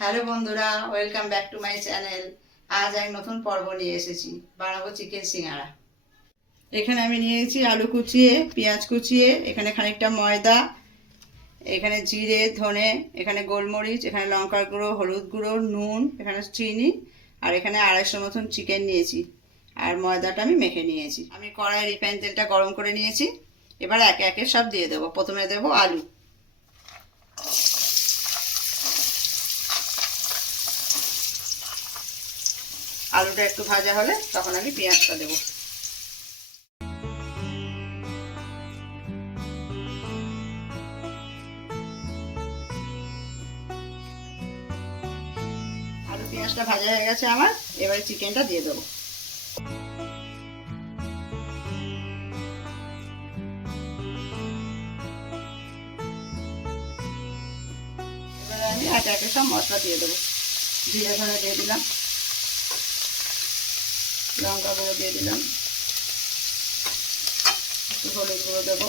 Hello বন্ধুরা, welcome back to my channel. আজ এক নতুন পর্ব নিয়ে এসেছি, বানাবো চিকেন সিঙ্গারা। এখানে আমি নিয়েছি আলু কুচিয়ে, পেঁয়াজ কুচিয়ে, এখানে খানিকটা ময়দা, এখানে জিরে ধনে, এখানে গোলমরিচ, এখানে লঙ্কার গুঁড়ো, হলুদ গুঁড়ো, নুন, এখানে চিনি, আর এখানে 250 মতন চিকেন নিয়েছি। আর ময়দাটা আমি মেখে নিয়েছি। আমি কড়াই রিফাইন তেলটা গরম করে নিয়েছি। এবার একে একে সব দিয়ে দেবো। প্রথমে দেবো আলু। আলুটা একটু ভাজা হলে তখন আমি পেঁয়াজটা দেবো। আলু পেঁয়াজটা ভাজা হয়ে গেছে আমার। এবারে চিকেনটা দিয়ে দেবো। এবারে আমি একে একে সব মশলা দিয়ে দেবো। জিরে ধনে দিয়ে দিলাম, লঙ্কা গুঁড়ো দিয়ে দিলাম, একটু হলুদ গুঁড়ো দেবো,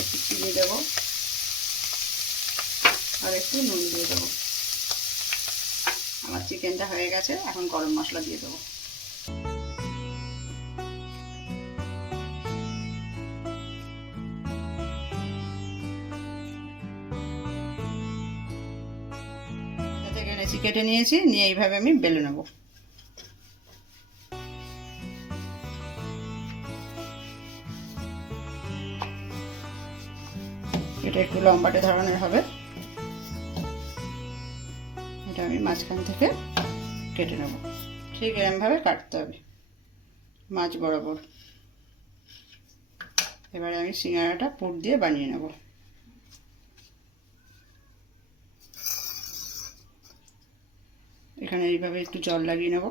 একটু চিনি দেবো, আর একটু নুন দিয়ে দেবো। আমার চিকেনটা হয়ে গেছে। এখন গরম মশলা দিয়ে দেবো। এনেছি, কেটে নিয়েছি, নিয়ে এইভাবে আমি বেলে নেবো। এটা একটু লম্বাটে ধরনের হবে। এটা আমি মাঝখান থেকে কেটে নেব। ঠিক এরমভাবে কাটতে হবে, মাছ বরাবর। এবারে আমি সিঙ্গারাটা পুর দিয়ে বানিয়ে নেব। এখানে এইভাবে একটু জল লাগিয়ে নেব,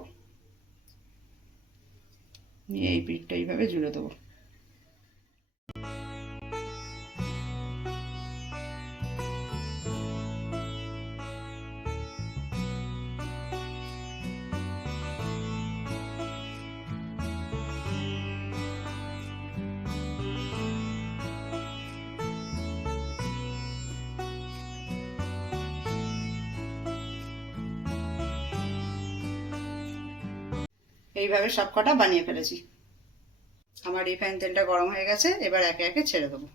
নিয়ে এই পিঠটা এইভাবে জুড়ে দেবো। এইভাবে সব কটা বানিয়ে ফেলেছি। আমার রিফাইন তেলটা গরম হয়ে গেছে। এবার একে একে ছেড়ে দেবো।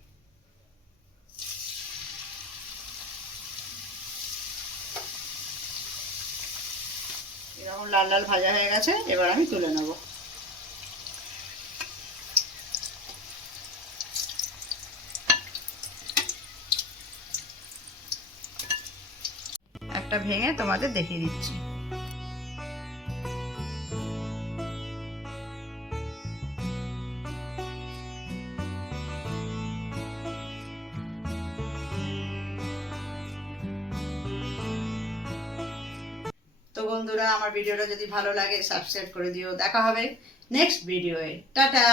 এরকম লাল লাল ভাজা হয়ে গেছে। এবার আমি তুলে নেব। একটা ভেঙে তোমাদের দেখিয়ে দিচ্ছি। তো বন্ধুরা, আমার ভিডিওটা যদি ভালো লাগে সাবস্ক্রাইব করে দিও। দেখা হবে নেক্সট ভিডিওয়ে। টাটা।